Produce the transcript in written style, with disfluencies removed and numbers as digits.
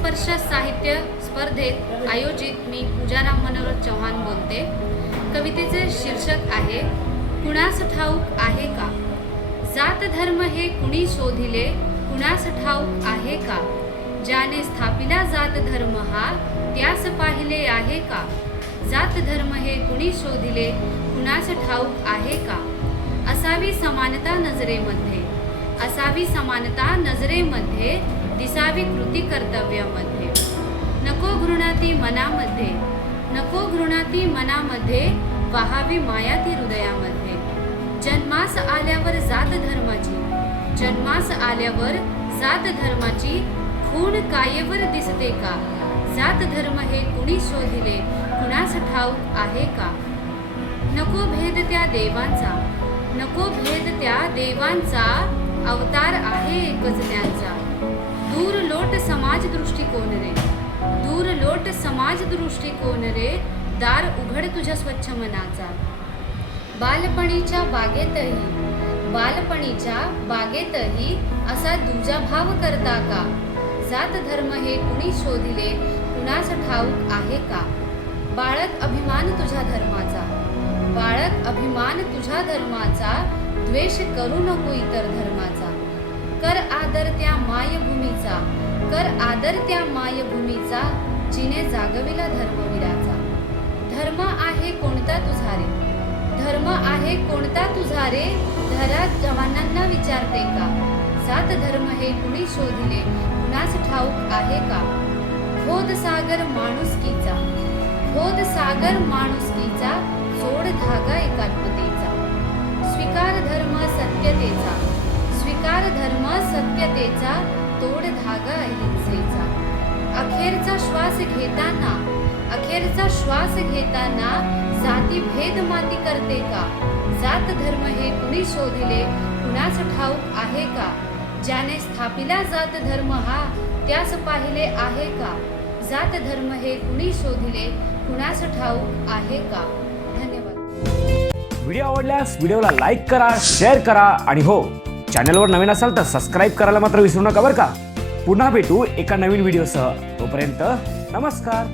पदस्पर्श साहित्य स्पर्धेत आयोजित मी पूजाराम मनोहर चव्हाण बोलते। कवितेचे शीर्षक आहे कुणास ठाऊक आहे का। जात धर्म हे कुणी शोधिले, कुणास ठाऊक आहे का। ज्याने स्थापिला जात धर्म हा, त्यास पाहिले आहे का। जात धर्म हे कुणी शोधिले, कुणास ठाऊक आहे का। असावी समानता नजरेमध्ये, असावी समानता नजरेमध्ये, दिसावी कृती कर्तव्यामध्ये। नको घृणाती मनामध्ये, नको घृणाती मनामध्ये, वाहावी माया ती हृदयामध्ये। जन्मास आल्यावर जात धर्माची, जन्मास आल्यावर जात धर्माची, खूण कायेवर दिसते का। जात धर्म हे कुणी शोधिले, कुणास ठाऊक आहे का। नको भेद त्या देवांचा, नको भेद त्या देवांचा, अवतार आहे एकच त्यांचा। दूर लोट समाज दृष्टिकोन रे, दूर लोट समाज दृष्टिकोन रे, दार उघड तुझ्या स्वच्छ मनाचा। बालपणीच्या बागेतही, बालपणीच्या बागेतही असा दुजा भाव करता का। जात धर्म हे कुणी शोधिले, कुणास ठाऊक आहे का। बाळग अभिमान तुझ्या धर्माचा, बाळग अभिमान तुझ्या धर्माचा, द्वेष करू नको इतर धर्माचा। कर आदर त्या मायभूमीचा, कर आदर त्या मायभूमीचा, जिने जागविला धर्मवीराचा। धर्म आहे कोणता तुझा रे, धर्म आहे कोणता तुझा रे, धरा जवानांना विचारते का। जात धर्म हे कुणी शोधिले, कुणास ठाऊक आहे का। खोद सागर माणुसकीचा, खोद सागर माणुसकीचा, सोड धागा एकात्मतेचा। स्वीकार धर्म सत्यतेचा, स्वीकार धर्म सत्यतेचा, तोड धागा अहिंसेचा। अखेरचा श्वास घेताना, अखेरचा श्वास घेताना, जाती भेद माती करते का। जात धर्म हे कुणी शोधिले, कुणास ठाऊक आहे का। ज्याने स्थापिला जात धर्म हा, त्यास पाहिले आहे का। जात धर्म हे कुणी शोधिले, कुणास ठाऊक आहे का। धन्यवाद। व्हिडिओ आवडल्यास व्हिडिओला लाईक करा, शेअर करा आणि हो, चॅनलवर नवीन असाल तर सबस्क्राईब करायला मात्र विसरू नका बरं का। पुन्हा भेटू एका नवीन व्हिडिओसह, तोपर्यंत नमस्कार।